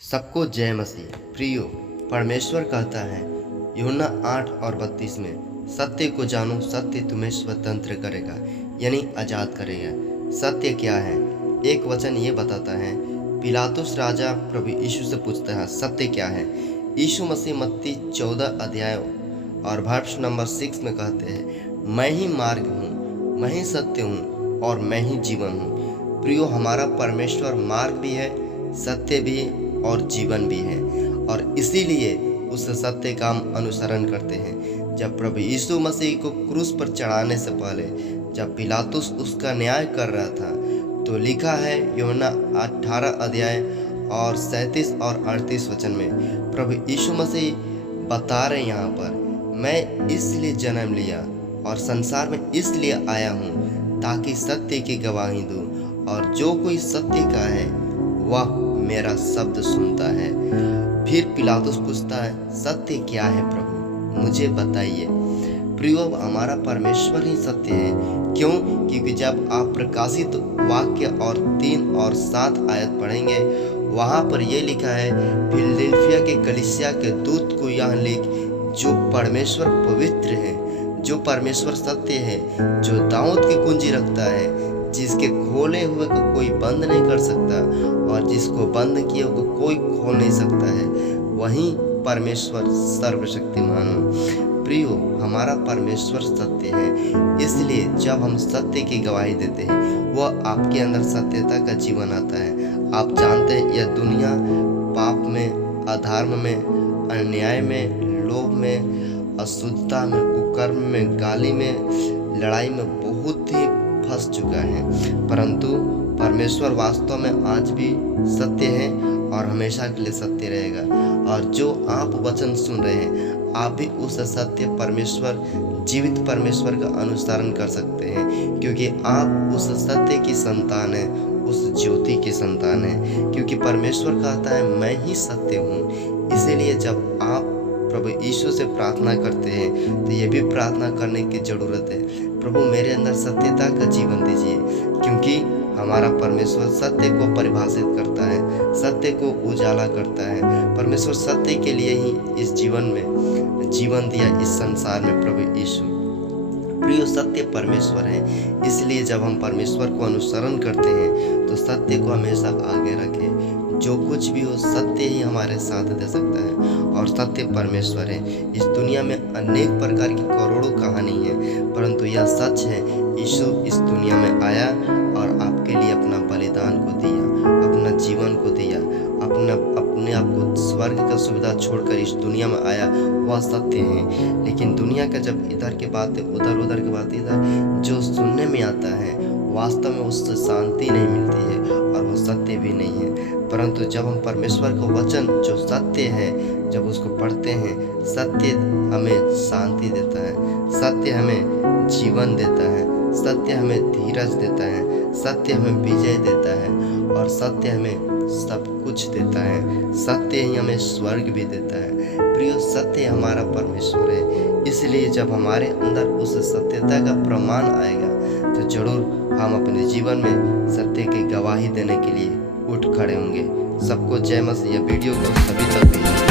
सबको जय मसीह। प्रियो, परमेश्वर कहता है यूहन्ना 8 और 32 में, सत्य को जानो, सत्य तुम्हें स्वतंत्र करेगा, यानी आज़ाद करेगा। सत्य क्या है? एक वचन ये बताता है। पिलातुस राजा प्रभु यीशु से पूछता है, सत्य क्या है? यीशु मसीह मत्ती 14 अध्याय और वर्ष नंबर 6 में कहते हैं, मैं ही मार्ग हूँ, मैं ही सत्य हूँ और मैं ही जीवन हूँ। प्रियो, हमारा परमेश्वर मार्ग भी है, सत्य भी और जीवन भी है, और इसीलिए उस सत्य का हम अनुसरण करते हैं। जब प्रभु यीशु मसीह को क्रूस पर चढ़ाने से पहले जब पिलातुस उसका न्याय कर रहा था, तो लिखा है यूहन्ना 18 अध्याय और 37 और 38 वचन में प्रभु यीशु मसीह बता रहे यहाँ पर, मैं इसलिए जन्म लिया और संसार में इसलिए आया हूँ ताकि सत्य की गवाही दूँ, और जो कोई सत्य का है वह मेरा शब्द सुनता है। फिर पिलातुस पूछता है, सत्य क्या है प्रभु, मुझे बताइए। प्रियो, हमारा परमेश्वर ही सत्य है। क्यों? क्योंकि जब आप प्रकाशित वाक्य और 3 और 7 आयत पढ़ेंगे, वहाँ पर यह लिखा है, फिलडेल्फिया के कलीसिया के दूत को यह लिख, जो परमेश्वर पवित्र है, जो परमेश्वर सत्य है, जो दाऊद की कुंजी रखता है, जिसके खोले हुए को कोई बंद नहीं कर सकता और जिसको बंद किए को कोई खोल नहीं सकता है, वही परमेश्वर सर्वशक्तिमान हो। प्रियो, हमारा परमेश्वर सत्य है, इसलिए जब हम सत्य की गवाही देते हैं, वह आपके अंदर सत्यता का जीवन आता है। आप जानते हैं, यह दुनिया पाप में, अधर्म में, अन्याय में, लोभ में, अशुद्धता में, कुकर्म में, गाली में, लड़ाई में बहुत ही फंस चुका है। परंतु परमेश्वर वास्तव में आज भी सत्य है और हमेशा के लिए सत्य रहेगा। और जो आप वचन सुन रहे हैं, आप भी उस सत्य परमेश्वर, जीवित परमेश्वर का अनुसरण कर सकते हैं, क्योंकि आप उस सत्य की संतान है, उस ज्योति की संतान है। क्योंकि परमेश्वर कहता है, मैं ही सत्य हूँ। इसीलिए जब आप प्रभु यीशु से प्रार्थना करते हैं, तो ये भी प्रार्थना करने की जरूरत है, प्रभु मेरे अंदर सत्यता का जीवन दीजिए। क्योंकि हमारा परमेश्वर सत्य को परिभाषित करता है, सत्य को उजाला करता है। परमेश्वर सत्य के लिए ही इस जीवन में जीवन दिया, इस संसार में प्रभु यीशु। प्रियो, सत्य परमेश्वर है, इसलिए जब हम परमेश्वर को अनुसरण करते हैं, तो सत्य को हमेशा आगे रखें। जो कुछ भी हो, सत्य ही हमारे साथ दे सकता है, और सत्य परमेश्वर है। इस दुनिया में अनेक प्रकार की करोड़ों कहानी है, परंतु यह सच है, यीशु इस दुनिया में आया और आपके लिए अपना बलिदान को दिया, अपना जीवन को दिया, अपने आप को स्वर्ग का सुविधा छोड़कर इस दुनिया में आया, वह सत्य है। लेकिन दुनिया का जब इधर की बातें उधर, उधर की बातें इधर, जो सुनने में आता है, वास्तव में उससे शांति नहीं मिलती है और वो सत्य भी नहीं है। परंतु जब हम परमेश्वर का वचन जो सत्य है, जब उसको पढ़ते हैं, सत्य हमें शांति देता है, सत्य हमें जीवन देता है, सत्य हमें धीरज देता है, सत्य हमें विजय देता है, और सत्य हमें सब कुछ देता है। सत्य ही हमें स्वर्ग भी देता है। प्रियो, सत्य हमारा परमेश्वर है, इसलिए जब हमारे अंदर उस सत्यता का प्रमाण आएगा, तो जरूर हम अपने जीवन में सत्य की गवाही देने के लिए उठ खड़े होंगे। सबको जय मसीह। वीडियो को सभी तक भेजें।